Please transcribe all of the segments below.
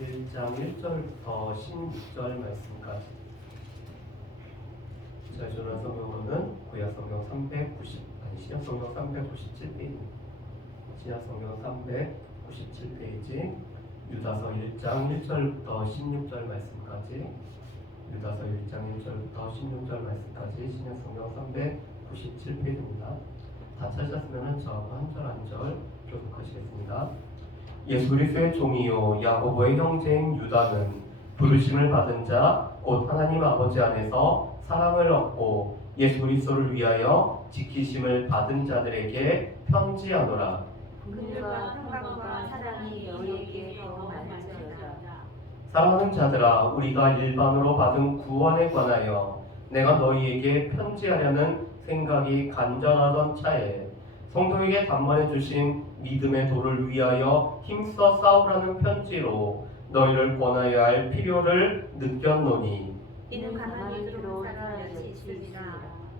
1장 1절부터 16절 말씀까지. 제가 준비한 성경으로는 구약성경 신약성경 397페이지, 신약성경 397페이지, 유다서 1장 1절부터 16절 말씀까지, 유다서 1장 1절부터 16절 말씀까지 신약성경 397페이지입니다. 다 찾으셨으면 저하고 한 절 한 절 교독하시겠습니다. 예수 그리스도의 종이요 야고보의 형제인 유다는 부르심을 받은 자 곧 하나님 아버지 안에서 사랑을 얻고 예수 그리스도를 위하여 지키심을 받은 자들에게 편지하노라. 긍휼과 평강과 사랑이 너희에게 더 많을지어다. 사랑하는 자들아, 우리가 일반으로 받은 구원에 관하여 내가 너희에게 편지하려는 생각이 간절하던 차에 성도에게 단번에 주신 믿음의 도를 위하여 힘써 싸우라는 편지로 너희를 권하여야 할 필요를 느꼈노니, 이는 가만히 두로 사람을 지으리라.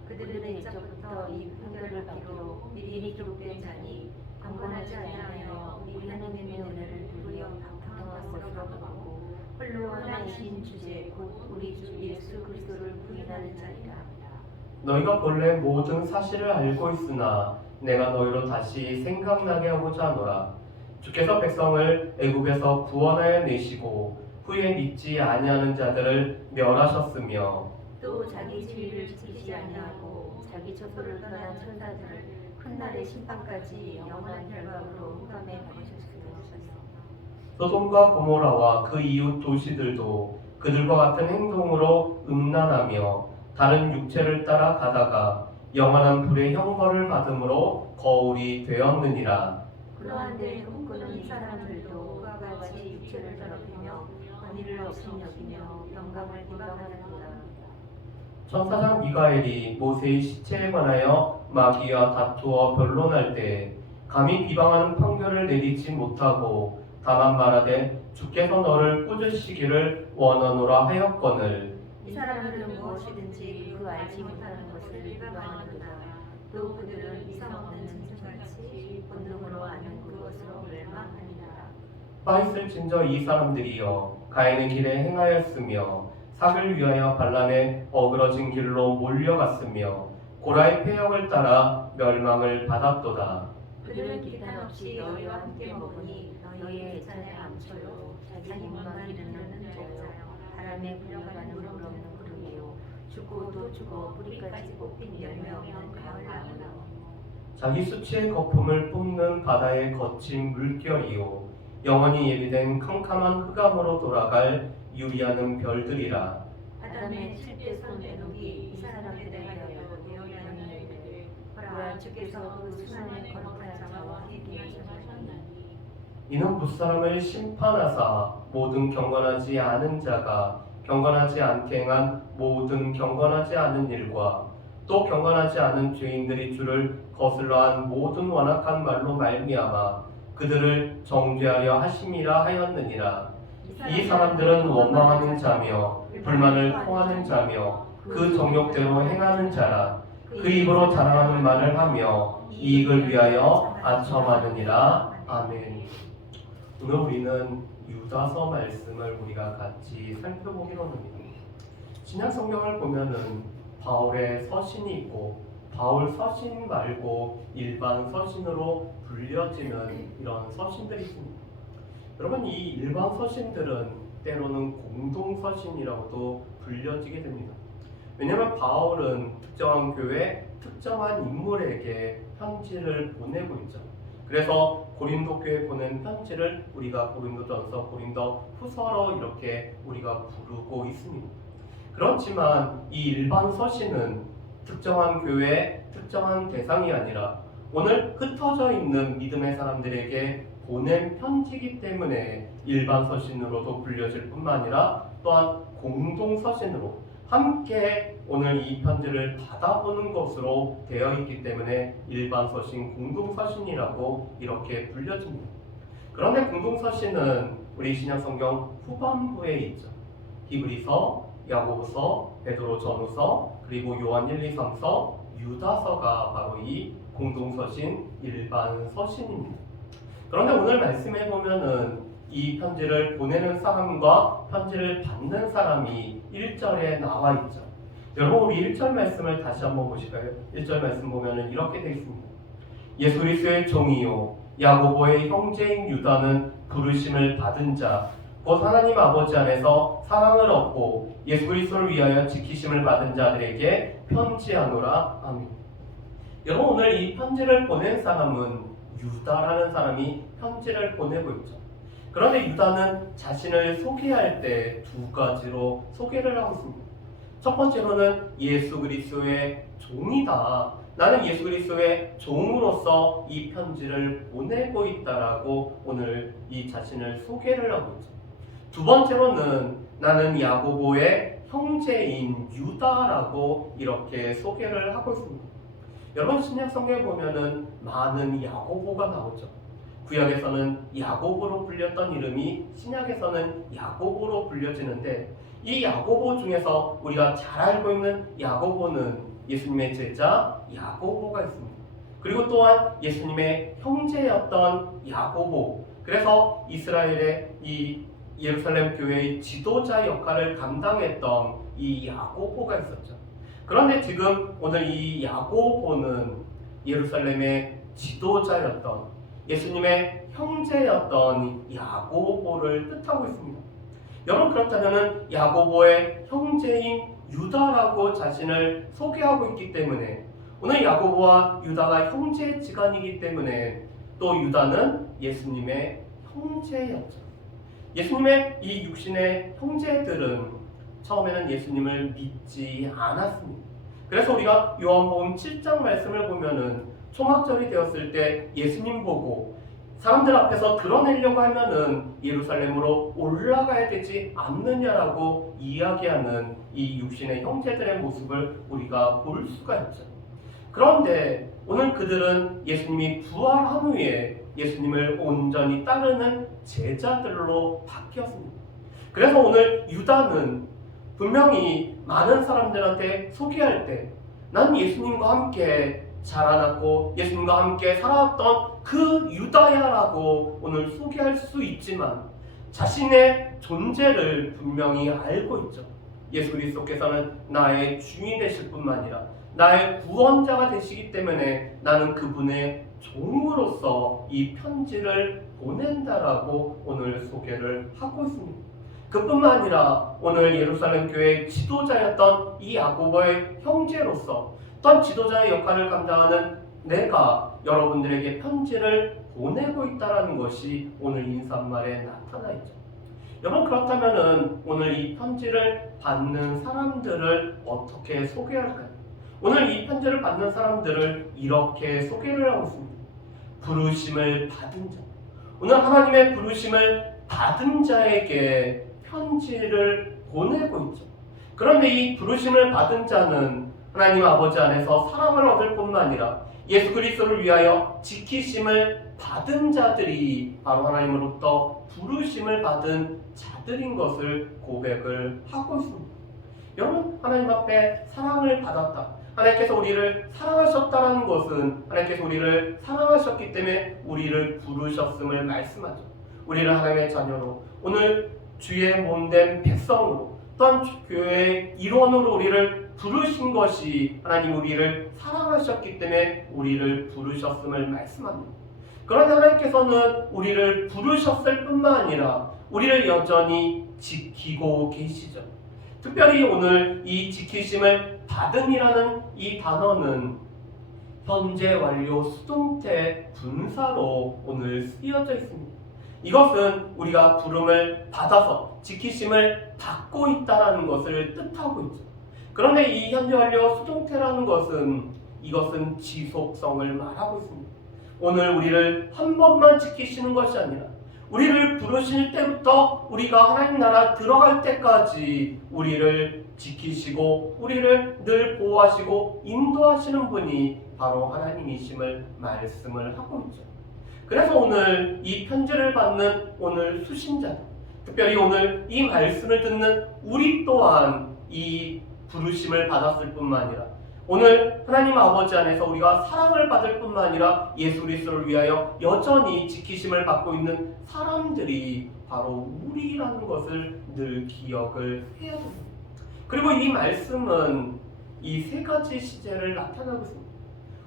그들은 옛적부터 이 판결을 받기로 미리 기록된 자니 강건하지 아니하여 우리 하나님의 은혜를 누려 바탕한 것으로 보고 홀로 하나이신 주제 곧 우리 주 예수 그리스도를 부인하는 자니라. 너희가 본래 모든 사실을 알고 있으나 내가 너희로 다시 생각나게 하고자 하노라. 주께서 백성을 애국에서 구원하여 내시고 후에 믿지 아니하는 자들을 멸하셨으며 또 자기 지위를 지키지 아니하고 자기 처소를 떠난 천사들을 큰 날의 심판까지 영원한 결박으로 흑암에 버리셨으며 소돔과 고모라와 그 이웃 도시들도 그들과 같은 행동으로 음란하며 다른 육체를 따라 가다가 영원한 불의 형벌을 받음으로 거울이 되었느니라. 그러한데 꿈꾸는 이 사람들도 그와 같이 육체를 더럽히며 권위를 없인 여기며 영광을 비방하는도다. 천사장 미가엘이 모세의 시체에 관하여 마귀와 다투어 변론할 때 감히 비방하는 판결을 내리지 못하고 다만 말하되 주께서 너를 꾸짖으시기를 원하노라 하였거늘, 이 사람들은 무엇이든지 그 알지 못하는 것을 비방하는도다. 또 그들은 이상 없는 짐승같이 본능으로 아는 그것으로 멸망하니라. 빠 있을진저 이 사람들이여 가인의 길에 행하였으며 삭을 위하여 반란에 어그러진 길로 몰려갔으며 고라의 폐역을 따라 멸망을 받았도다. 그들은 기탄 없이 너희와 함께 먹으니 너희의 예찬에 암초요 자기 몸만 이르는 자요 바람에 굴러가는 물 없는 구름이요 죽고 또 죽어 뿌리까지 뽑힌 열매 없는 가을 나무요 자기 수치의 거품을 뿜는 바다의 거친 물결이요 영원히 예비된 캄캄한 흑암으로 돌아갈 유리하는 별들이라. 아담의 7대 손 에녹이 이 사람들에 대하여 예언하는 일들 보라 주께서 그 수산의 거룩한 자와 얘기하셨나니 이는 무사람을 심판하사 모든 경건하지 않은 자가 경건하지 않게 행한 모든 경건하지 않은 일과 또 경건하지 않은 죄인들이 주를 거슬러 한 모든 완악한 말로 말미암아 그들을 정죄하려 하심이라 하였느니라. 이 사람들은 원망하는 자며 불만을 토하는 자며 그 정욕대로 행하는 자라. 그 입으로 자랑하는 말을 하며 이익을 위하여 아첨하느니라. 아멘. 오늘 우리는 유다서 말씀을 우리가 같이 살펴보기로 합니다. 신약 성경을 보면은 바울의 서신이 있고 바울 서신 말고 일반 서신으로 불려지는 이런 서신들이 있습니다. 여러분, 이 일반 서신들은 때로는 공동 서신이라고도 불려지게 됩니다. 왜냐하면 바울은 특정한 교회, 특정한 인물에게 편지를 보내고 있죠. 그래서 고린도 교회에 보낸 편지를 우리가 고린도전서, 고린도 후서로 이렇게 우리가 부르고 있습니다. 그렇지만 이 일반 서신은 특정한 교회, 특정한 대상이 아니라 오늘 흩어져 있는 믿음의 사람들에게 보낸 편지이기 때문에 일반 서신으로도 불려질 뿐만 아니라 또한 공동 서신으로 함께 오늘 이 편지를 받아보는 것으로 되어 있기 때문에 일반 서신, 공동 서신이라고 이렇게 불려집니다. 그런데 공동 서신은 우리 신약 성경 후반부에 있죠. 히브리서, 야고보서, 베드로 전후서, 그리고 요한 1, 2, 3서, 유다서가 바로 이 공동 서신, 일반 서신입니다. 그런데 오늘 말씀해 보면은 이 편지를 보내는 사람과 편지를 받는 사람이 1절에 나와 있죠. 여러분 우리 1절 말씀을 다시 한번 보실까요? 1절 말씀 보면은 이렇게 되어 있습니다. 예수 그리스도의 종이요 야고보의 형제인 유다는 부르심을 받은 자 곧 하나님 아버지 안에서 사랑을 얻고 예수 그리스도를 위하여 지키심을 받은 자들에게 편지하노라. 아멘. 여러분 오늘 이 편지를 보낸 사람은 유다라는 사람이 편지를 보내고 있죠. 그런데 유다는 자신을 소개할 때 두 가지로 소개를 하고 있습니다. 첫 번째로는 예수 그리스도의 종이다. 나는 예수 그리스도의 종으로서 이 편지를 보내고 있다라고 오늘 이 자신을 소개를 하고 있죠. 두 번째로는 나는 야고보의 형제인 유다라고 이렇게 소개를 하고 있습니다. 여러분 신약 성경에 보면은 많은 야고보가 나오죠. 구약에서는 야고보로 불렸던 이름이 신약에서는 야고보로 불려지는데 이 야고보 중에서 우리가 잘 알고 있는 야고보는 예수님의 제자 야고보가 있습니다. 그리고 또한 예수님의 형제였던 야고보, 그래서 이스라엘의 이 예루살렘 교회의 지도자 역할을 감당했던 이 야고보가 있었죠. 그런데 지금 오늘 이 야고보는 예루살렘의 지도자였던 예수님의 형제였던 야고보를 뜻하고 있습니다. 여러분 그렇다면 야고보의 형제인 유다라고 자신을 소개하고 있기 때문에 오늘 야고보와 유다가 형제지간이기 때문에 또 유다는 예수님의 형제였죠. 예수님의 이 육신의 형제들은 처음에는 예수님을 믿지 않았습니다. 그래서 우리가 요한복음 7장 말씀을 보면은 초막절이 되었을 때 예수님 보고 사람들 앞에서 드러내려고 하면은 예루살렘으로 올라가야 되지 않느냐라고 이야기하는 이 육신의 형제들의 모습을 우리가 볼 수가 있죠. 그런데 오늘 그들은 예수님이 부활한 후에 예수님을 온전히 따르는 제자들로 바뀌었습니다. 그래서 오늘 유다는 분명히 많은 사람들한테 소개할 때 난 예수님과 함께 자라났고 예수님과 함께 살아왔던 그 유다야라고 오늘 소개할 수 있지만 자신의 존재를 분명히 알고 있죠. 예수 그리스도께서는 나의 주인 되실 뿐만 아니라 나의 구원자가 되시기 때문에 나는 그분의 종으로서 이 편지를 보낸다라고 오늘 소개를 하고 있습니다. 그뿐만 아니라 오늘 예루살렘 교회의 지도자였던 이 야고보의 형제로서 어떤 지도자의 역할을 감당하는 내가 여러분들에게 편지를 보내고 있다는 것이 오늘 인사말에 나타나 있죠. 여러분 그렇다면 오늘 이 편지를 받는 사람들을 어떻게 소개할까요? 오늘 이 편지를 받는 사람들을 이렇게 소개를 하고 있습니다. 부르심을 받은 자. 오늘 하나님의 부르심을 받은 자에게 편지를 보내고 있죠. 그런데 이 부르심을 받은 자는 하나님 아버지 안에서 사랑을 얻을 뿐만 아니라 예수 그리스도를 위하여 지키심을 받은 자들이 바로 하나님으로부터 부르심을 받은 자들인 것을 고백을 하고 있습니다. 여러분 하나님 앞에 사랑을 받았다. 하나님께서 우리를 사랑하셨다는 것은 하나님께서 우리를 사랑하셨기 때문에 우리를 부르셨음을 말씀하죠. 우리를 하나님의 자녀로 오늘 주의 몸된 백성으로 또한 교회의 일원으로 우리를 부르신 것이 하나님 우리를 사랑하셨기 때문에 우리를 부르셨음을 말씀합니다. 그런데 하나님께서는 우리를 부르셨을 뿐만 아니라 우리를 여전히 지키고 계시죠. 특별히 오늘 이 지키심을 받음이라는 이 단어는 현재 완료 수동태 분사로 오늘 쓰여져 있습니다. 이것은 우리가 부름을 받아서 지키심을 받고 있다는 것을 뜻하고 있죠. 그런데 이 현재 완료 수동태라는 것은 이것은 지속성을 말하고 있습니다. 오늘 우리를 한 번만 지키시는 것이 아니라 우리를 부르실 때부터 우리가 하나님 나라 들어갈 때까지 우리를 지키시고 우리를 늘 보호하시고 인도하시는 분이 바로 하나님이심을 말씀을 하고 있죠. 그래서 오늘 이 편지를 받는 오늘 수신자, 특별히 오늘 이 말씀을 듣는 우리 또한 이 부르심을 받았을 뿐만 아니라 오늘 하나님 아버지 안에서 우리가 사랑을 받을 뿐만 아니라 예수 그리스도를 위하여 여전히 지키심을 받고 있는 사람들이 바로 우리라는 것을 늘 기억을 해야 됩니다. 그리고 이 말씀은 이 세 가지 시제를 나타나고 있습니다.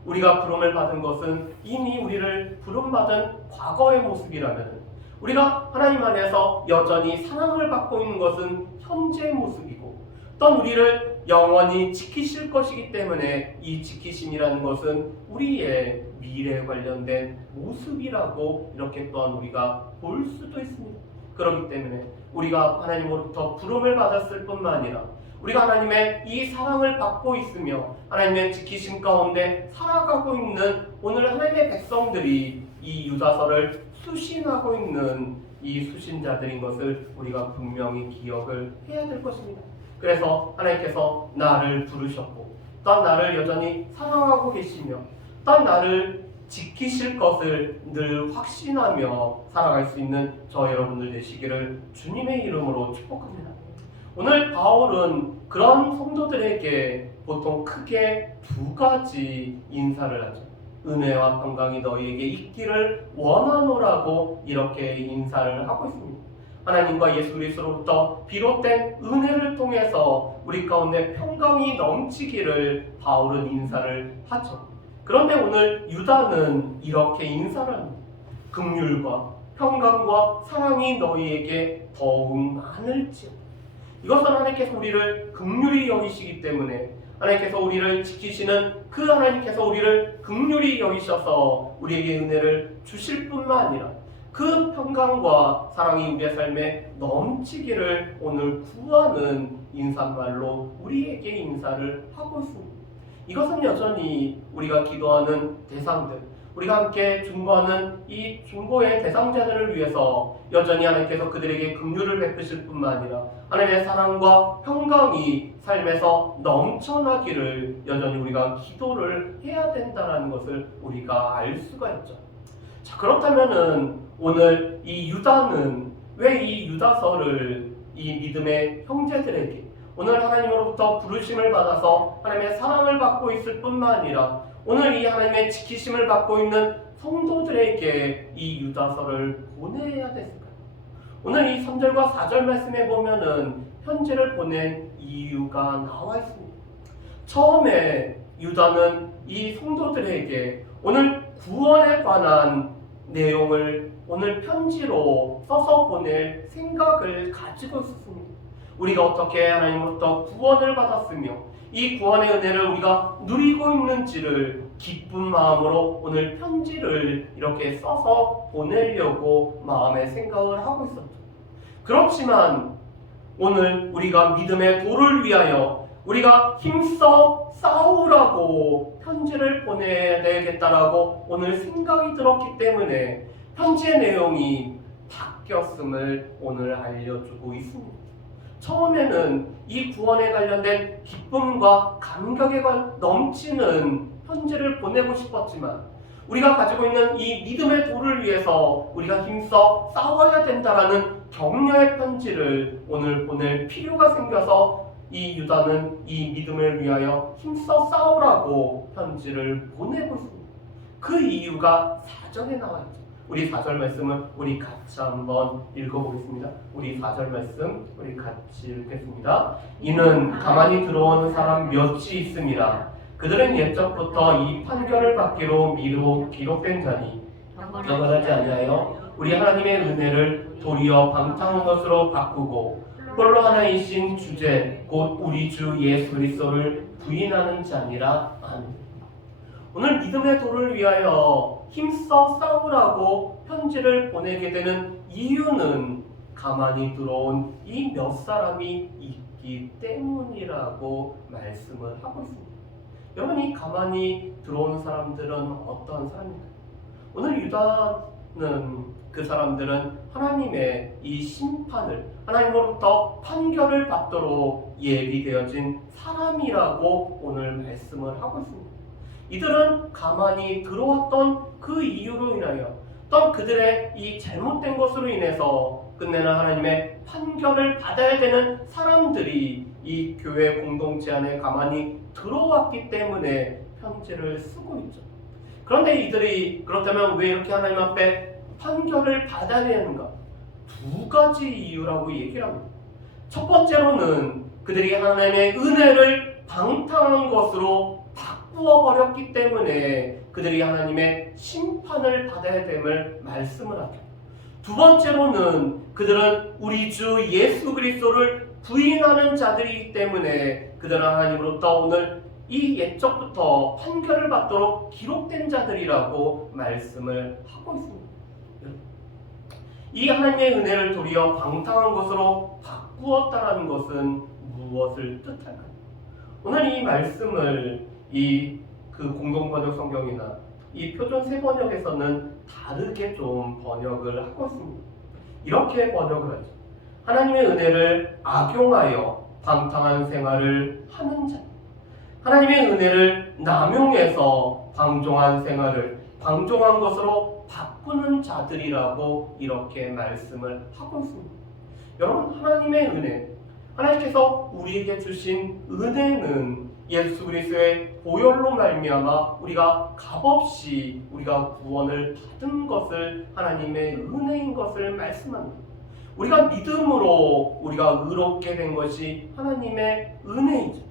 우리가 부름을 받은 것은 이미 우리를 부름받은 과거의 모습이라면, 우리가 하나님 안에서 여전히 사랑을 받고 있는 것은 현재의 모습이고, 또 우리를 영원히 지키실 것이기 때문에 이 지키심이라는 것은 우리의 미래에 관련된 모습이라고 이렇게 또한 우리가 볼 수도 있습니다. 그렇기 때문에 우리가 하나님으로부터 부름을 받았을 뿐만 아니라 우리가 하나님의 이 사랑을 받고 있으며 하나님의 지키심 가운데 살아가고 있는 오늘 하나님의 백성들이 이 유다서를 수신하고 있는 이 수신자들인 것을 우리가 분명히 기억을 해야 될 것입니다. 그래서 하나님께서 나를 부르셨고 또 나를 여전히 사랑하고 계시며 또 나를 지키실 것을 늘 확신하며 살아갈 수 있는 저 여러분들 되시기를 주님의 이름으로 축복합니다. 오늘 바울은 그런 성도들에게 보통 크게 두 가지 인사를 하죠. 은혜와 평강이 너희에게 있기를 원하노라고 이렇게 인사를 하고 있습니다. 하나님과 예수 그리스도로부터 비롯된 은혜를 통해서 우리 가운데 평강이 넘치기를 바울은 인사를 하죠. 그런데 오늘 유다는 이렇게 인사를 합니다. 긍휼과 평강과 사랑이 너희에게 더욱 많을지어다. 이것은 하나님께서 우리를 긍휼히 여기시기 때문에 하나님께서 우리를 지키시는 그 하나님께서 우리를 긍휼히 여기셔서 우리에게 은혜를 주실 뿐만 아니라 그 평강과 사랑이 우리의 삶에 넘치기를 오늘 구하는 인사말로 우리에게 인사를 하고 있습니다. 이것은 여전히 우리가 기도하는 대상들, 우리가 함께 중보하는 이 중보의 대상자들을 위해서 여전히 하나님께서 그들에게 긍휼을 베푸실 뿐만 아니라 하나님의 사랑과 평강이 삶에서 넘쳐나기를 여전히 우리가 기도를 해야 된다는 것을 우리가 알 수가 있죠. 자, 그렇다면은 오늘 이 유다는 왜 이 유다서를 이 믿음의 형제들에게 오늘 하나님으로부터 부르심을 받아서 하나님의 사랑을 받고 있을 뿐만 아니라 오늘 이 하나님의 지키심을 받고 있는 성도들에게 이 유다서를 보내야 됐을까요? 오늘 이 3절과 4절 말씀에 보면은 편지를 보낸 이유가 나와 있습니다. 처음에 유다는 이 성도들에게 오늘 구원에 관한 내용을 오늘 편지로 써서 보낼 생각을 가지고 있었습니다. 우리가 어떻게 하나님으로부터 구원을 받았으며 이 구원의 은혜를 우리가 누리고 있는지를 기쁜 마음으로 오늘 편지를 이렇게 써서 보내려고 마음의 생각을 하고 있었죠. 그렇지만 오늘 우리가 믿음의 도를 위하여 우리가 힘써 싸우라고 편지를 보내야 되겠다라고 오늘 생각이 들었기 때문에 편지의 내용이 바뀌었음을 오늘 알려주고 있습니다. 처음에는 이 구원에 관련된 기쁨과 감격에 넘치는 편지를 보내고 싶었지만 우리가 가지고 있는 이 믿음의 도를 위해서 우리가 힘써 싸워야 된다라는 격려의 편지를 오늘 보낼 필요가 생겨서 이 유다는 이 믿음을 위하여 힘써 싸우라고 편지를 보내고 있습니다. 그 이유가 4절에 나와 있죠. 우리 4절 말씀을 우리 같이 한번 읽어보겠습니다. 우리 4절 말씀 우리 같이 읽겠습니다. 이는 가만히 들어온 사람 몇이 있음이라. 그들은 옛적부터 이 판결을 받기로 미루어 기록된 자니 경건하지 아니하여 우리 하나님의 은혜를 도리어 방탕한 것으로 바꾸고 홀로 하나이신 주제 곧 우리 주 예수 그리스도를 부인하는 자니라. 아멘. 오늘 믿음의 도를 위하여 힘써 싸우라고 편지를 보내게 되는 이유는 가만히 들어온 이 몇 사람이 있기 때문이라고 말씀을 하고 있습니다. 여러분, 이 가만히 들어온 사람들은 어떤 사람입니까? 오늘 유다는 그 사람들은 하나님의 이 심판을 하나님으로부터 판결을 받도록 예비되어진 사람이라고 오늘 말씀을 하고 있습니다. 이들은 가만히 들어왔던 그 이유로 인하여 또 그들의 이 잘못된 것으로 인해서 끝내는 하나님의 판결을 받아야 되는 사람들이 이 교회 공동체 안에 가만히 들어왔기 때문에 편지를 쓰고 있죠. 그런데 이들이 그렇다면 왜 이렇게 하나님 앞에 판결을 받아야 되는가? 두 가지 이유라고 얘기를 합니다. 첫 번째로는 그들이 하나님의 은혜를 방탕한 것으로 바꾸어 버렸기 때문에 그들이 하나님의 심판을 받아야 됨을 말씀을 하죠. 두 번째로는 그들은 우리 주 예수 그리스도를 부인하는 자들이기 때문에 그들은 하나님으로부터 오늘 이 옛적부터 판결을 받도록 기록된 자들이라고 말씀을 하고 있습니다. 이 하나님의 은혜를 도리어 방탕한 것으로 바꾸었다라는 것은 무엇을 뜻할까요? 오늘 이 말씀을 그 공동번역 성경이나 이 표준 세 번역에서는 다르게 좀 번역을 하고 있습니다. 이렇게 번역을 하죠. 하나님의 은혜를 악용하여 방탕한 생활을 하는 자, 하나님의 은혜를 남용해서 방종한 생활을 방종한 것으로 바꾸는 자들이라고 이렇게 말씀을 하고 있습니다. 여러분, 하나님의 은혜, 하나님께서 우리에게 주신 은혜는 예수 그리스도의 보혈로 말미암아 우리가 값없이 우리가 구원을 받은 것을 하나님의 은혜인 것을 말씀합니다. 우리가 믿음으로 우리가 의롭게 된 것이 하나님의 은혜이죠.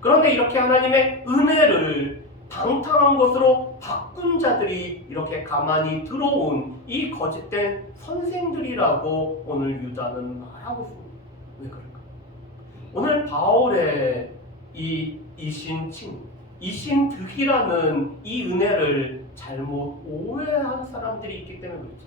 그런데 이렇게 하나님의 은혜를 방탕한 것으로 바꾼 자들이 이렇게 가만히 들어온 이 거짓된 선생들이라고 오늘 유다는 말하고 있습니다. 왜 그럴까? 오늘 바울의 이 이신칭, 이신득이라는 이 은혜를 잘못 오해한 사람들이 있기 때문에 그렇죠.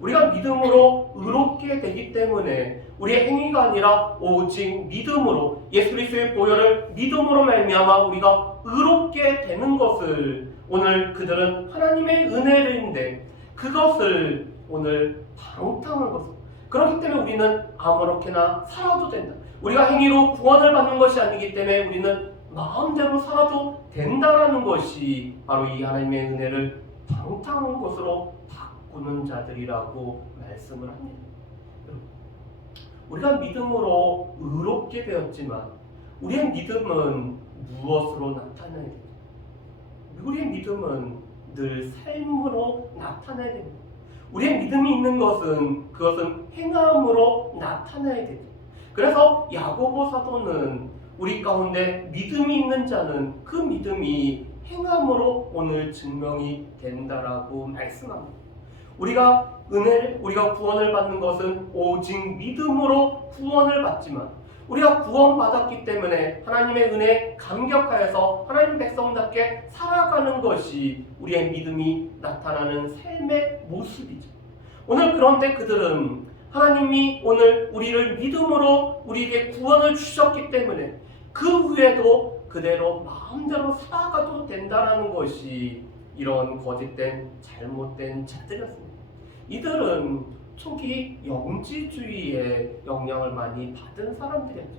우리가 믿음으로 의롭게 되기 때문에 우리의 행위가 아니라 오직 믿음으로 예수 그리스도의 보혈을 믿음으로 말미암아 우리가 의롭게 되는 것을 오늘 그들은 하나님의 은혜인데 그것을 오늘 방탕한 것을 그렇기 때문에 우리는 아무렇게나 살아도 된다. 우리가 행위로 구원을 받는 것이 아니기 때문에 우리는 마음대로 살아도 된다라는 것이 바로 이 하나님의 은혜를 방탕한 것으로 바꾸는 자들이라고 말씀을 합니다. 우리가 믿음으로 의롭게 되었지만 우리의 믿음은 무엇으로 나타나야 되죠? 우리의 믿음은 늘 삶으로 나타나야 됩니다. 우리의 믿음이 있는 것은 그것은 행함으로 나타나야 되죠. 그래서 야고보 사도는 우리 가운데 믿음이 있는 자는 그 믿음이 행함으로 오늘 증명이 된다라고 말씀합니다. 우리가 구원을 받는 것은 오직 믿음으로 구원을 받지만 우리가 구원받았기 때문에 하나님의 은혜에 감격하여서 하나님 백성답게 살아가는 것이 우리의 믿음이 나타나는 삶의 모습이죠. 오늘 그런데 그들은 하나님이 오늘 우리를 믿음으로 우리에게 구원을 주셨기 때문에 그 후에도 그대로 마음대로 살아가도 된다는 것이 이런 거짓된 잘못된 자들이었습니다. 이들은 초기 영지주의의 영향을 많이 받은 사람들이었죠.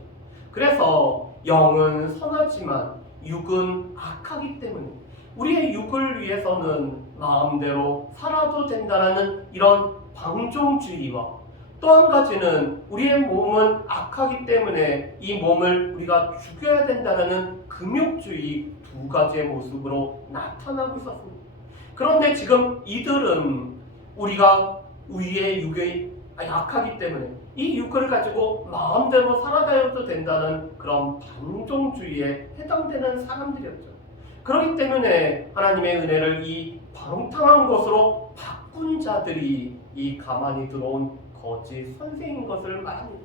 그래서 영은 선하지만 육은 악하기 때문에 우리의 육을 위해서는 마음대로 살아도 된다는 이런 방종주의와 또 한 가지는 우리의 몸은 악하기 때문에 이 몸을 우리가 죽여야 된다는 금욕주의 두 가지의 모습으로 나타나고 있었습니다. 그런데 지금 이들은 우리가 우리의 육이 약하기 때문에 이 육을 가지고 마음대로 살아가도 된다는 그런 방종주의에 해당되는 사람들이었죠. 그렇기 때문에 하나님의 은혜를 이 방탕한 것으로 바꾼 자들이 이 가만히 들어온 거짓 선생인 것을 말합니다.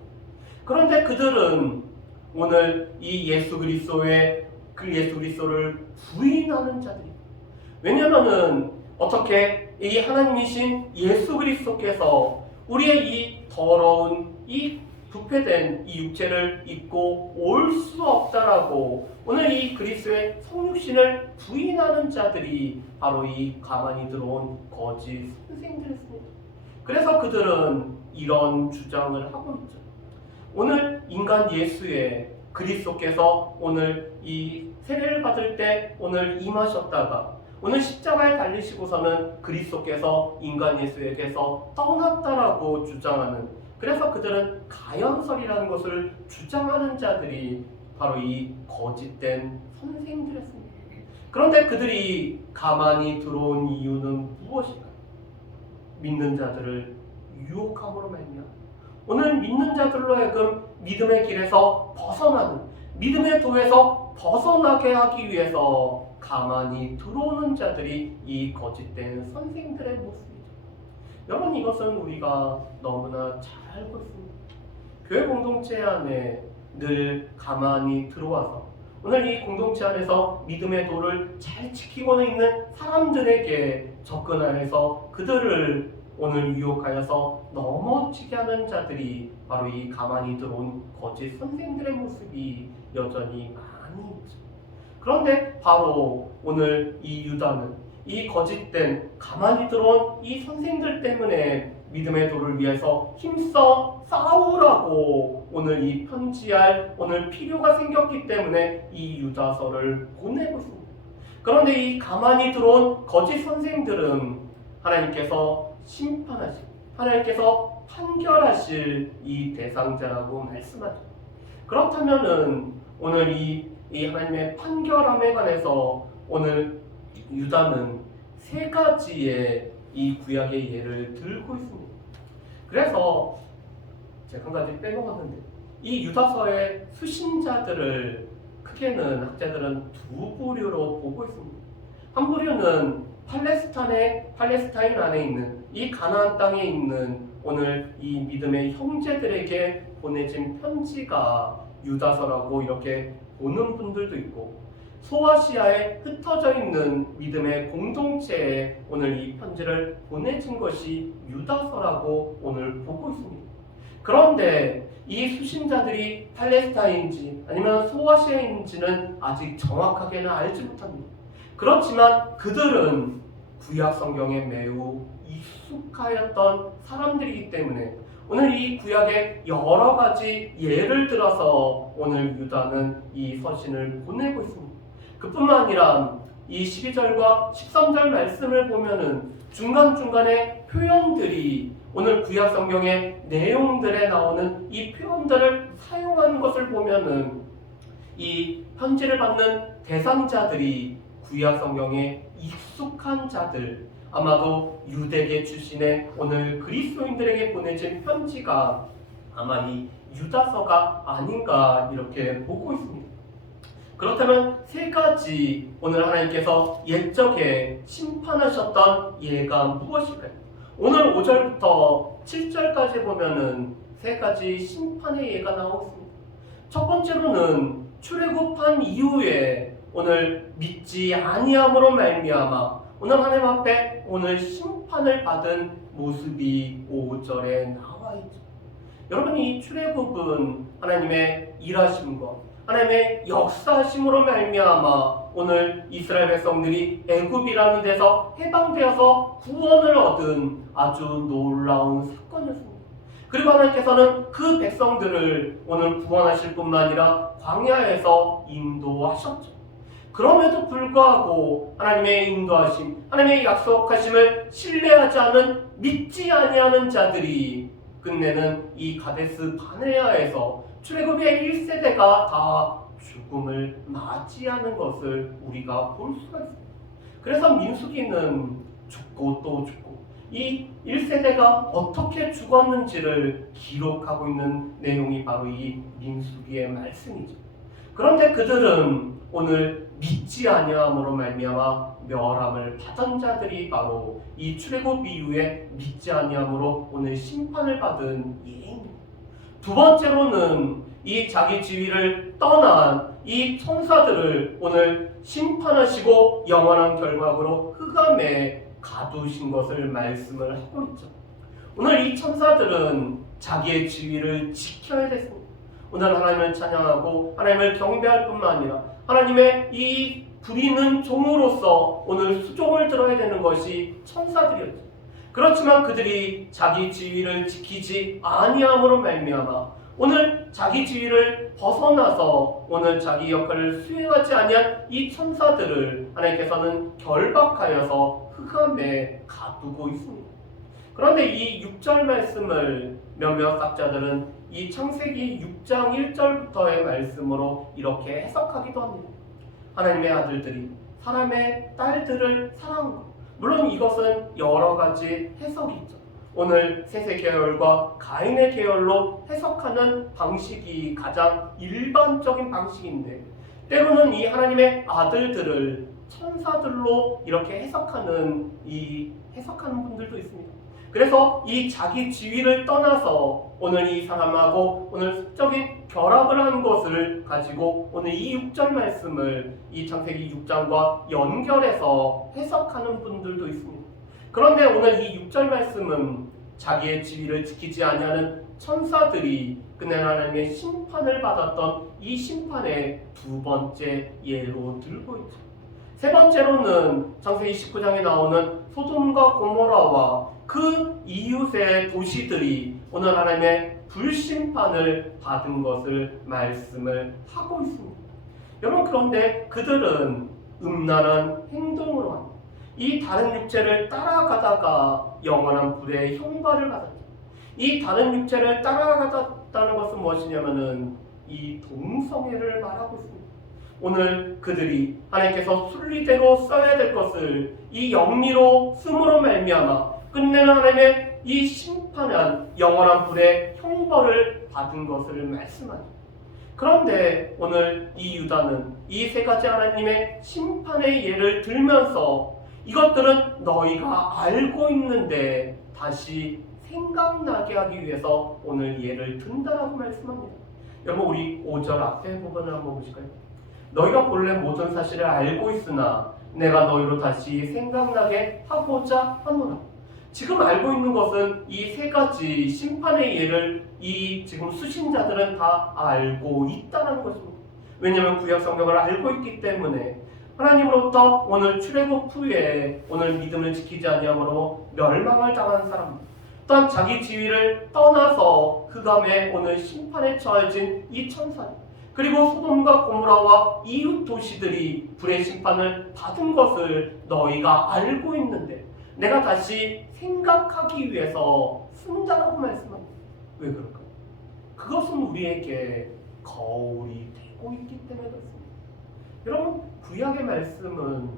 그런데 그들은 오늘 이 예수 그리스도를 부인하는 자들입니다. 왜냐하면은 어떻게 이 하나님이신 예수 그리스도께서 우리의 이 더러운 이 부패된 이 육체를 입고 올 수 없다라고 오늘 이 그리스도의 성육신을 부인하는 자들이 바로 이 가만히 들어온 거짓 선생들이었습니다. 그래서 그들은 이런 주장을 하고 있죠. 오늘 인간 예수의 그리스도께서 오늘 이 세례를 받을 때 오늘 임하셨다가 오늘 십자가에 달리시고서는 그리스도께서 인간 예수에게서 떠났다라고 주장하는 그래서 그들은 가연설이라는 것을 주장하는 자들이 바로 이 거짓된 선생들이었습니다. 그런데 그들이 가만히 들어온 이유는 무엇인가요? 믿는 자들을 유혹함으로 말미암아 오늘 믿는 자들로 하여금 믿음의 길에서 벗어나는, 믿음의 도에서 벗어나게 하기 위해서 가만히 들어오는 자들이 이 거짓된 선생들의 모습이죠. 여러분, 이것은 우리가 너무나 잘 알고 있습니다. 교회 공동체 안에 늘 가만히 들어와서 오늘 이 공동체 안에서 믿음의 도를 잘 지키고 있는 사람들에게 접근하여서 그들을 오늘 유혹하여서 넘어지게 하는 자들이 바로 이 가만히 들어온 거짓 선생들의 모습이 여전히 많이 있죠. 그런데 바로 오늘 이 유다는 이 거짓된 가만히 들어온 이 선생들 때문에 믿음의 도를 위해서 힘써 싸우라고 오늘 이 편지할 오늘 필요가 생겼기 때문에 이 유다서를 보내고 있습니다. 그런데 이 가만히 들어온 거짓 선생들은 하나님께서 심판하실, 하나님께서 판결하실 이 대상자라고 말씀하죠. 그렇다면은 오늘 이 하나님의 판결함에 관해서 오늘 유다는 세 가지의 이 구약의 예를 들고 있습니다. 그래서 제가 한 가지 빼먹었는데 이 유다서의 수신자들을 크게는 학자들은 두 부류로 보고 있습니다. 한 부류는 팔레스타인 안에 있는 이 가나안 땅에 있는 오늘 이 믿음의 형제들에게 보내진 편지가 유다서라고 이렇게 보는 분들도 있고, 소아시아에 흩어져 있는 믿음의 공동체에 오늘 이 편지를 보내진 것이 유다서라고 오늘 보고 있습니다. 그런데 이 수신자들이 팔레스타인인지 아니면 소아시아인지는 아직 정확하게는 알지 못합니다. 그렇지만 그들은 구약 성경에 매우 익숙하였던 사람들이기 때문에 오늘 이 구약의 여러 가지 예를 들어서 오늘 유다는 이 서신을 보내고 있습니다. 그뿐만 아니라 이 12절과 13절 말씀을 보면은 중간중간에 표현들이 오늘 구약 성경의 내용들에 나오는 이 표현들을 사용하는 것을 보면은 이 편지를 받는 대상자들이 구약 성경에 익숙한 자들, 아마도 유대계 출신의 오늘 그리스도인들에게 보내진 편지가 아마 이 유다서가 아닌가 이렇게 보고 있습니다. 그렇다면 세 가지 오늘 하나님께서 옛적에 심판하셨던 예가 무엇일까요? 오늘 5절부터 7절까지 보면은 세 가지 심판의 예가 나오고 있습니다. 첫 번째로는 출애굽한 이후에 오늘 믿지 아니함으로 말미암아 오늘 하나님 앞에 오늘 심판을 받은 모습이 5절에 나와 있죠. 여러분, 이 출애굽은 하나님의 일하심과 하나님의 역사하심으로 말미암아 오늘 이스라엘 백성들이 애굽이라는 데서 해방되어서 구원을 얻은 아주 놀라운 사건이었습니다. 그리고 하나님께서는 그 백성들을 오늘 구원하실 뿐만 아니라 광야에서 인도하셨죠. 그럼에도 불구하고 하나님의 인도하심, 하나님의 약속하심을 신뢰하지 않은 믿지 아니하는 자들이 끝내는 이 가데스 바네아에서 출애굽의 1세대가 다 죽음을 맞이하는 것을 우리가 볼 수가 있습니다. 그래서 민수기는 죽고 또 죽고 이 1세대가 어떻게 죽었는지를 기록하고 있는 내용이 바로 이 민수기의 말씀이죠. 그런데 그들은 오늘 믿지 아니함으로 말미암아 멸함을 받은 자들이 바로 이 출애굽 이후에 믿지 아니함으로 오늘 심판을 받은 예입니다. 두 번째로는 이 자기 지위를 떠난 이 천사들을 오늘 심판하시고 영원한 결과로 흑암에 가두신 것을 말씀을 하고 있죠. 오늘 이 천사들은 자기의 지위를 지켜야 됐습니다. 오늘 하나님을 찬양하고 하나님을 경배할 뿐만 아니라 하나님의 이 부리는 종으로서 오늘 수종을 들어야 되는 것이 천사들이었죠. 그렇지만 그들이 자기 지위를 지키지 아니함으로 말미암아 오늘 자기 지위를 벗어나서 오늘 자기 역할을 수행하지 아니한 이 천사들을 하나님께서는 결박하여서 흑암에 가두고 있습니다. 그런데 이 6절 말씀을 몇몇 학자들은 이 창세기 6장 1절부터의 말씀으로 이렇게 해석하기도 합니다. 하나님의 아들들이 사람의 딸들을 사랑한 것. 물론 이것은 여러 가지 해석이 있죠. 오늘 셋의 계열과 가인의 계열로 해석하는 방식이 가장 일반적인 방식인데, 때로는 이 하나님의 아들들을 천사들로 이렇게 해석하는 분들도 있습니다. 그래서 이 자기 지위를 떠나서 오늘 이 사람하고 오늘 수적인 결합을 한 것을 가지고 오늘 이 6절 말씀을 이 창세기 6장과 연결해서 해석하는 분들도 있습니다. 그런데 오늘 이 6절 말씀은 자기의 지위를 지키지 아니하는 천사들이 그날 하나님의 심판을 받았던 이 심판의 두 번째 예로 들고 있죠. 세 번째로는 창세기 19장에 나오는 소돔과 고모라와 그 이웃의 도시들이 오늘 하나님의 불심판을 받은 것을 말씀을 하고 있습니다. 여러분, 그런데 그들은 음란한 행동으로 합니다. 이 다른 육체를 따라가다가 영원한 불의 형벌을 받았죠. 이 다른 육체를 따라가다는 것은 무엇이냐면은 이 동성애를 말하고 있습니다. 오늘 그들이 하나님께서 순리대로 써야 될 것을 이 영리로 쓰므로 말미암아 끝내는 하나님의 이 심판한 영원한 불의 형벌을 받은 것을 말씀하죠. 그런데 오늘 이 유다는 이 세 가지 하나님의 심판의 예를 들면서 이것들은 너희가 알고 있는데 다시 생각나게 하기 위해서 오늘 예를 든다라고 말씀합니다. 여러분, 우리 5절 앞에 부분을 한번 보실까요? 너희가 본래 모든 사실을 알고 있으나 내가 너희로 다시 생각나게 하고자 하노라. 지금 알고 있는 것은 이 세 가지 심판의 예를 이 지금 수신자들은 다 알고 있다는 것입니다. 왜냐하면 구약 성경을 알고 있기 때문에 하나님으로부터 오늘 출애굽 후에 오늘 믿음을 지키지 아니함으로 멸망을 당한 사람, 또한 자기 지위를 떠나서 흑암에 오늘 심판에 처해진 이 천사, 그리고 소돔과 고모라와 이웃 도시들이 불의 심판을 받은 것을 너희가 알고 있는데 내가 다시 생각하기 위해서 쓴다라고 말씀합니다. 왜 그럴까요? 그것은 우리에게 거울이 되고 있기 때문에 그렇습니다. 여러분, 구약의 말씀은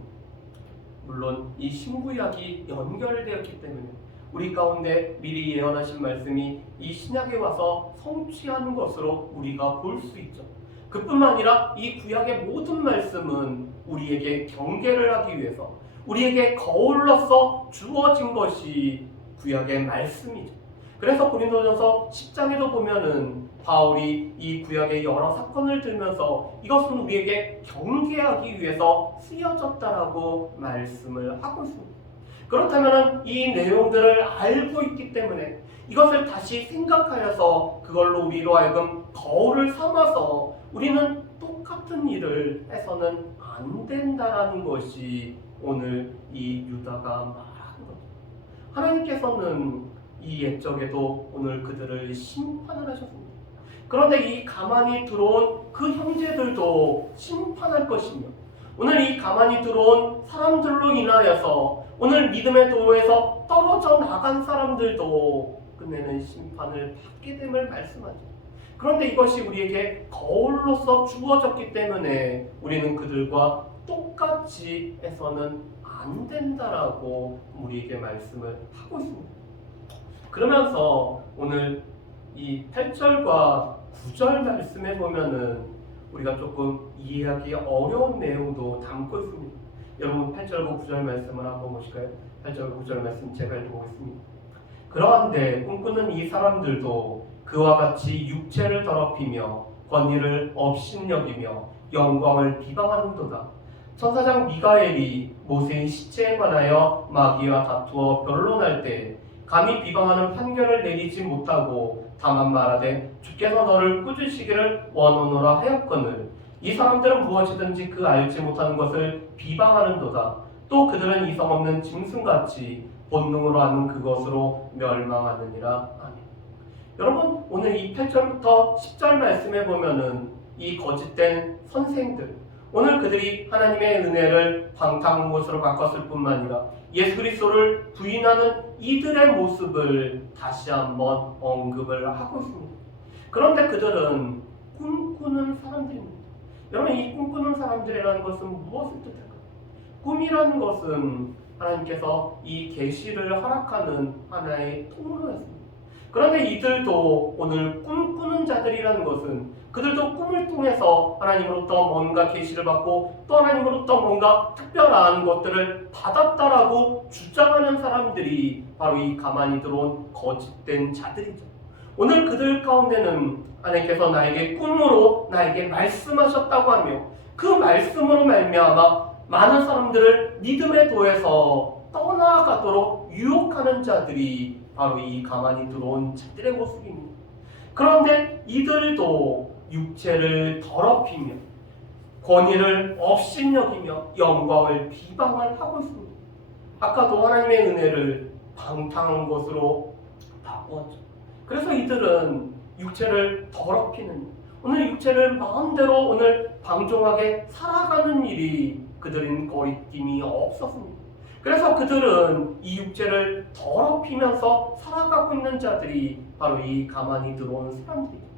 물론 이 신구약이 연결되었기 때문에 우리 가운데 미리 예언하신 말씀이 이 신약에 와서 성취하는 것으로 우리가 볼 수 있죠. 그뿐만 아니라 이 구약의 모든 말씀은 우리에게 경계를 하기 위해서 우리에게 거울로서 주어진 것이 구약의 말씀이죠. 그래서 고린도전서 10장에도 보면은 바울이 이 구약의 여러 사건을 들면서 이것은 우리에게 경계하기 위해서 쓰여졌다라고 말씀을 하고 있습니다. 그렇다면 이 내용들을 알고 있기 때문에 이것을 다시 생각하여서 그걸로 우리로 하여금 거울을 삼아서 우리는 똑같은 일을 해서는 안 된다라는 것이 오늘 이 유다가 말하는 거죠. 하나님께서는 이 옛적에도 오늘 그들을 심판을 하셨습니다. 그런데 이 가만히 들어온 그 형제들도 심판할 것이며 오늘 이 가만히 들어온 사람들로 인하여서 오늘 믿음의 도에서 떨어져 나간 사람들도 끝내는 심판을 받게 됨을 말씀하죠. 그런데 이것이 우리에게 거울로서 주어졌기 때문에 우리는 그들과 똑같이 해서는 안 된다라고 우리에게 말씀을 하고 있습니다. 그러면서 오늘 이 8절과 9절 말씀에 보면은 우리가 조금 이해하기 어려운 내용도 담고 있습니다. 여러분 8절과 9절 말씀을 한번 보실까요? 8절과 9절 말씀 제가 읽어보겠습니다. 그러한데 꿈꾸는 이 사람들도 그와 같이 육체를 더럽히며 권위를 업신여기며 영광을 비방하는도다. 천사장 미가엘이 모세의 시체에 관하여 마귀와 다투어 변론할 때 감히 비방하는 판결을 내리지 못하고 다만 말하되 주께서 너를 꾸짖으시기를 원하노라 하였거늘 이 사람들은 무엇이든지 그 알지 못하는 것을 비방하는도다. 또 그들은 이성 없는 짐승같이 본능으로 하는 그것으로 멸망하느니라. 아멘. 여러분, 오늘 이 8절부터 10절 말씀에 보면은 이 거짓된 선생들, 오늘 그들이 하나님의 은혜를 방탕한 것으로 바꿨을 뿐만 아니라 예수 그리스도를 부인하는 이들의 모습을 다시 한번 언급을 하고 있습니다. 그런데 그들은 꿈꾸는 사람들입니다. 여러분, 이 꿈꾸는 사람들이라는 것은 무엇을 뜻할까요? 꿈이라는 것은 하나님께서 이 계시를 허락하는 하나의 통로였습니다. 그런데 이들도 오늘 꿈꾸는 자들이라는 것은 그들도 꿈을 통해서 하나님으로부터 뭔가 계시를 받고 또 하나님으로부터 뭔가 특별한 것들을 받았다라고 주장하는 사람들이 바로 이 가만히 들어온 거짓된 자들이죠. 오늘 그들 가운데는 하나님께서 나에게 꿈으로 나에게 말씀하셨다고 하며 그 말씀으로 말미암아 많은 사람들을 믿음의 도에서 떠나가도록 유혹하는 자들이 바로 이 가만히 들어온 자들의 모습입니다. 그런데 이들도 육체를 더럽히며 권위를 업신여기며 영광을 비방을 하고 있습니다. 아까도 하나님의 은혜를 방탕한 것으로 바꾸었죠. 그래서 이들은 육체를 더럽히는, 오늘 육체를 마음대로 오늘 방종하게 살아가는 일이 그들은 거리낌이 없었습니다. 그래서 그들은 이 육체를 더럽히면서 살아가고 있는 자들이 바로 이 가만히 들어온 사람들이에요.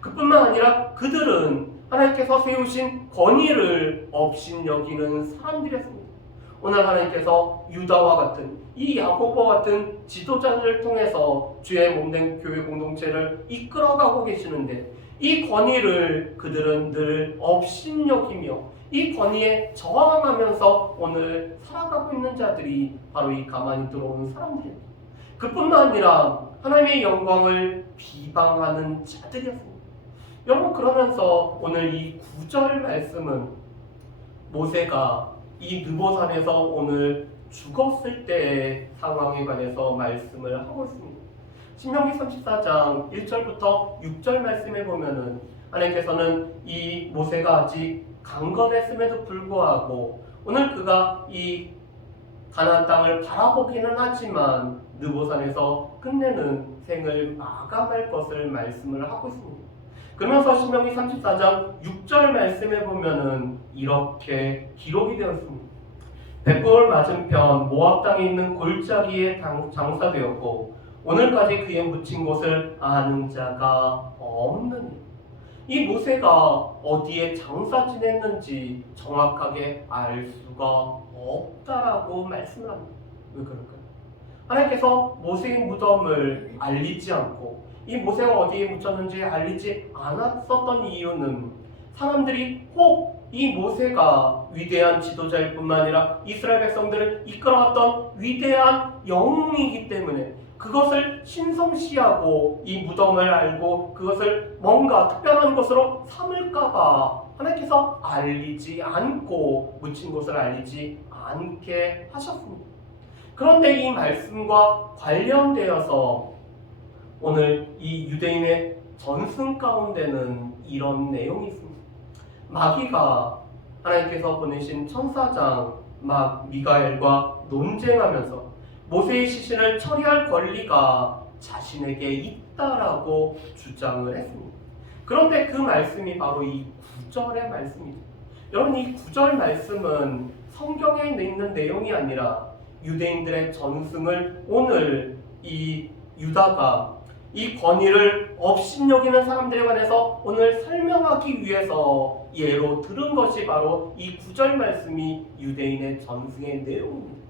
그뿐만 아니라 그들은 하나님께서 세우신 권위를 업신여기는 사람들이었습니다. 오늘 하나님께서 유다와 같은 이 야고보와 같은 지도자들을 통해서 주의 몸된 교회 공동체를 이끌어가고 계시는데 이 권위를 그들은 늘 업신여기며 이 권위에 저항하면서 오늘 살아가고 있는 자들이 바로 이 가만히 들어온 사람들입니다. 그뿐만 아니라 하나님의 영광을 비방하는 자들이었습니다. 여러분, 그러면서 오늘 이 9절 말씀은 모세가 이 느보산에서 오늘 죽었을 때의 상황에 관해서 말씀을 하고 있습니다. 신명기 34장 1절부터 6절 말씀에 보면은 하나님께서는 이 모세가 아직 강건했음에도 불구하고 오늘 그가 이 가나안 땅을 바라보기는 하지만 느보산에서 끝내는 생을 마감할 것을 말씀을 하고 있습니다. 그러면서 신명기 34장 6절 말씀에 보면은 이렇게 기록이 되어 있습니다. 벳볼 맞은편 모압 땅에 있는 골짜기에 장사되었고 오늘까지 그에 묻힌 곳을 아는 자가 없느니. 이 모세가 어디에 장사 지냈는지 정확하게 알 수가 없다라고 말씀을 합니다. 왜 그럴까요? 하나님께서 모세의 무덤을 알리지 않고 이 모세가 어디에 묻혔는지 알리지 않았었던 이유는 사람들이 혹 이 모세가 위대한 지도자일 뿐만 아니라 이스라엘 백성들을 이끌어왔던 위대한 영웅이기 때문에 그것을 신성시하고 이 무덤을 알고 그것을 뭔가 특별한 것으로 삼을까봐 하나님께서 알리지 않고 묻힌 곳을 알리지 않게 하셨습니다. 그런데 이 말씀과 관련되어서 오늘 이 유대인의 전승 가운데는 이런 내용이 있습니다. 마귀가 하나님께서 보내신 천사장 미가엘과 논쟁하면서 모세의 시신을 처리할 권리가 자신에게 있다라고 주장을 했습니다. 그런데 그 말씀이 바로 이 9절의 말씀입니다. 여러분, 이 9절 말씀은 성경에 있는 내용이 아니라 유대인들의 전승을 오늘 이 유다가 이 권위를 업신여기는 사람들에 관해서 오늘 설명하기 위해서 예로 들은 것이 바로 이 9절 말씀이 유대인의 전승의 내용입니다.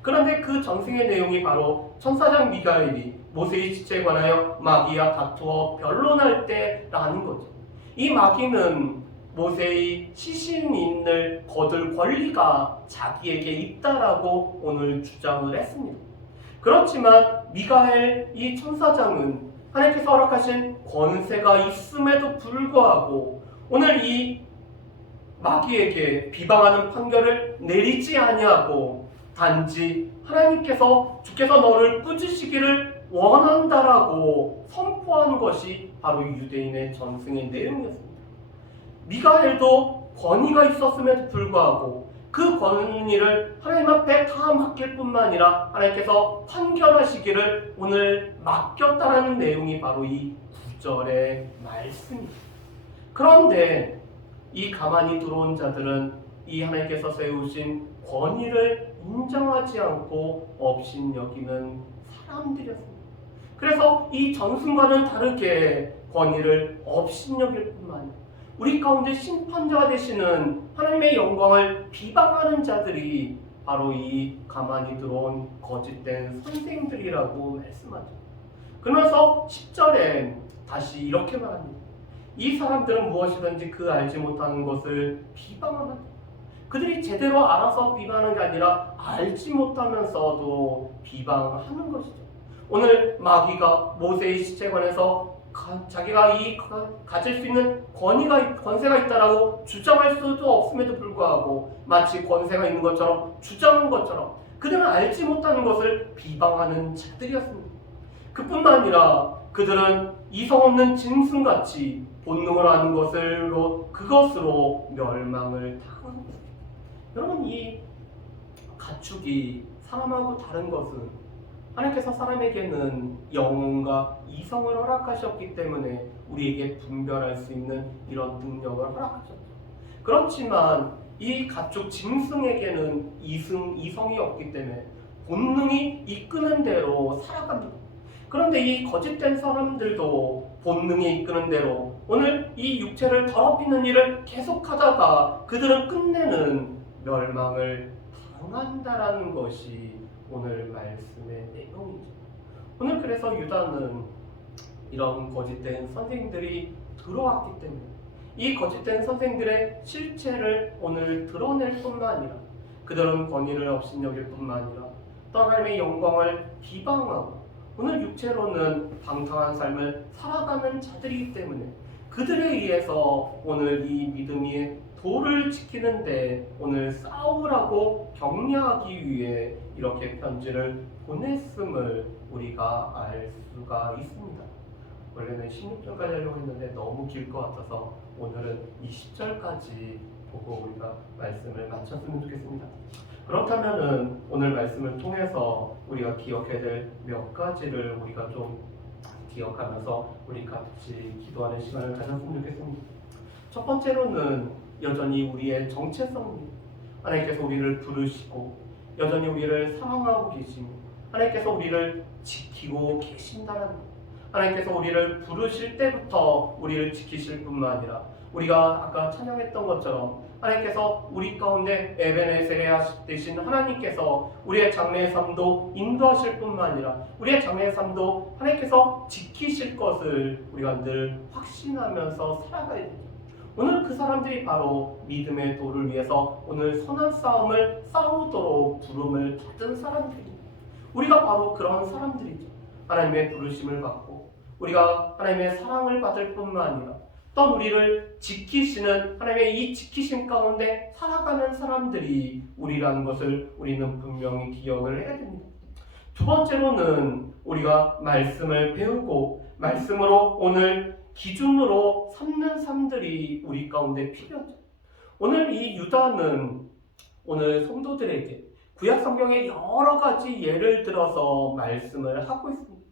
그런데 그 전승의 내용이 바로 천사장 미가엘이 모세의 지체에 관하여 마귀와 다투어 변론할 때라는 거죠. 이 마귀는 모세의 시신인을 거둘 권리가 자기에게 있다라고 오늘 주장을 했습니다. 그렇지만 미가엘 이 천사장은 하나님께서 허락하신 권세가 있음에도 불구하고 오늘 이 마귀에게 비방하는 판결을 내리지 아니하고 단지 하나님께서 주께서 너를 꾸짖으시기를 원한다라고 선포한 것이 바로 유대인의 전승의 내용이었습니다. 미가엘도 권위가 있었음에도 불구하고 그 권위를 하나님 앞에 다 맡길 뿐만 아니라 하나님께서 판결하시기를 오늘 맡겼다라는 내용이 바로 이 9절의 말씀입니다. 그런데 이 가만히 들어온 자들은 이 하나님께서 세우신 권위를 인정하지 않고 업신여기는 사람들이었습니다. 그래서 이 전승과는 다르게 권위를 업신여길 뿐만 아니라 우리 가운데 심판자가 되시는 하나님의 영광을 비방하는 자들이 바로 이 가만히 들어온 거짓된 선생들이라고 말씀하죠. 그러면서 10절에 다시 이렇게 말합니다. 이 사람들은 무엇이든지 그 알지 못하는 것을 비방하는, 그들이 제대로 알아서 비방하는 게 아니라 알지 못하면서도 비방하는 것이죠. 오늘 마귀가 모세의 시체에 관해서 자기가 가질 수 있는 권세가 있다라고 주장할 수도 없음에도 불구하고 마치 권세가 있는 것처럼 주장한 것처럼 그들은 알지 못하는 것을 비방하는 자들이었습니다. 그뿐만 아니라 그들은 이성 없는 짐승같이 본능을 아는 그것으로 멸망을 당하는 것입니다. 여러분, 이 가축이 사람하고 다른 것은 하나님께서 사람에게는 영혼과 이성을 허락하셨기 때문에 우리에게 분별할 수 있는 이런 능력을 허락하셨죠. 그렇지만 이 가축 짐승에게는 이성이 없기 때문에 본능이 이끄는 대로 살아갑니다. 그런데 이 거짓된 사람들도 본능이 이끄는 대로 오늘 이 육체를 더럽히는 일을 계속하다가 그들은 끝내는 멸망을 당한다라는 것이 오늘 말씀의 내용이죠. 오늘 그래서 유다는 이런 거짓된 선생들이 들어왔기 때문에 이 거짓된 선생들의 실체를 오늘 드러낼 뿐만 아니라 그들은 권위를 업신여길 뿐만 아니라 또 하나님의 영광을 비방하고 오늘 육체로는 방탕한 삶을 살아가는 자들이기 때문에 그들에 의해서 오늘 이 믿음의 도를 지키는데 오늘 싸우라고 격려하기 위해 이렇게 편지를 보냈음을 우리가 알 수가 있습니다. 원래는 16절까지 하려고 했는데 너무 길 것 같아서 오늘은 이 10절까지 보고 우리가 말씀을 마쳤으면 좋겠습니다. 그렇다면은 오늘 말씀을 통해서 우리가 기억해야 될 몇 가지를 우리가 좀 기억하면서 우리 같이 기도하는 시간을 가졌으면 좋겠습니다. 첫 번째로는 여전히 우리의 정체성입니다. 하나님께서 우리를 부르시고 여전히 우리를 사랑하고 계시며 하나님께서 우리를 지키고 계신다는 것. 하나님께서 우리를 부르실 때부터 우리를 지키실 뿐만 아니라 우리가 아까 찬양했던 것처럼 하나님께서 우리 가운데 에베네셀에 되신 하나님께서 우리의 장래의 삶도 인도하실 뿐만 아니라 우리의 장래의 삶도 하나님께서 지키실 것을 우리가 늘 확신하면서 살아가야 됩니다. 오늘 그 사람들이 바로 믿음의 도를 위해서 오늘 선한 싸움을 싸우도록 부름을 받은 사람들입니다. 우리가 바로 그런 사람들이죠. 하나님의 부르심을 받고 우리가 하나님의 사랑을 받을 뿐만 아니라 또 우리를 지키시는 하나님의 이 지키심 가운데 살아가는 사람들이 우리라는 것을 우리는 분명히 기억을 해야 됩니다. 두 번째로는 우리가 말씀을 배우고 말씀으로 오늘 기준으로 삼는 삶들이 우리 가운데 필요하죠. 오늘 이 유다는 오늘 성도들에게 구약 성경의 여러 가지 예를 들어서 말씀을 하고 있습니다.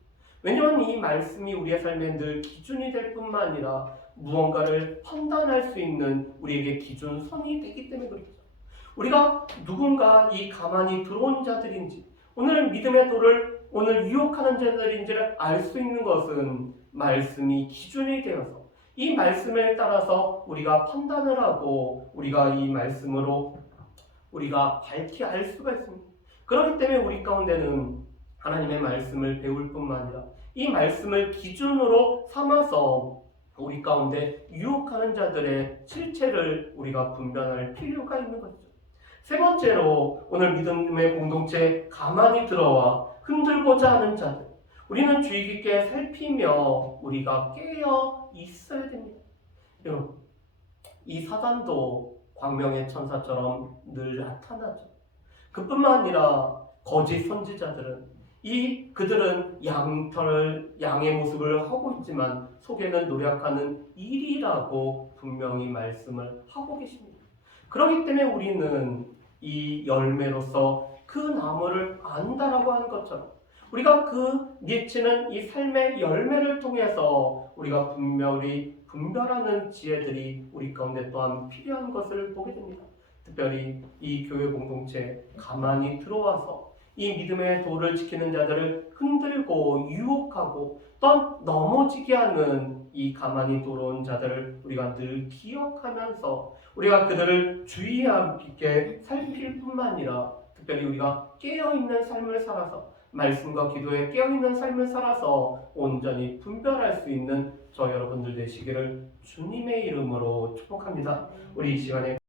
왜냐하면 이 말씀이 우리의 삶에 늘 기준이 될 뿐만 아니라 무언가를 판단할 수 있는 우리에게 기준선이 되기 때문에 그렇죠. 우리가 누군가 이 가만히 들어온 자들인지 오늘 믿음의 도를 오늘 유혹하는 자들인지를 알 수 있는 것은 말씀이 기준이 되어서 이 말씀에 따라서 우리가 판단을 하고 우리가 이 말씀으로 우리가 밝히 알 수가 있습니다. 그렇기 때문에 우리 가운데는 하나님의 말씀을 배울 뿐만 아니라 이 말씀을 기준으로 삼아서 우리 가운데 유혹하는 자들의 실체를 우리가 분별할 필요가 있는 것이죠. 세 번째로 오늘 믿음의 공동체에 가만히 들어와 흔들고자 하는 자들, 우리는 주의 깊게 살피며 우리가 깨어 있어야 됩니다. 여러분, 이 사단도 광명의 천사처럼 늘 나타나죠. 그뿐만 아니라 거짓 선지자들은 그들은 양의 모습을 하고 있지만 속에는 노력하는 일이라고 분명히 말씀을 하고 계십니다. 그렇기 때문에 우리는 이 열매로서 그 나무를 안다라고 하는 것처럼 우리가 맺히는 이 삶의 열매를 통해서 우리가 분명히 분별하는 지혜들이 우리 가운데 또한 필요한 것을 보게 됩니다. 특별히 이 교회 공동체에 가만히 들어와서 이 믿음의 도를 지키는 자들을 흔들고 유혹하고 또 넘어지게 하는 이 가만히 들어온 자들을 우리가 늘 기억하면서 우리가 그들을 주의함 깊게 살필 뿐만 아니라 특별히 우리가 깨어있는 삶을 살아서 말씀과 기도에 깨어있는 삶을 살아서 온전히 분별할 수 있는 저 여러분들 되시기를 주님의 이름으로 축복합니다. 우리 이 시간에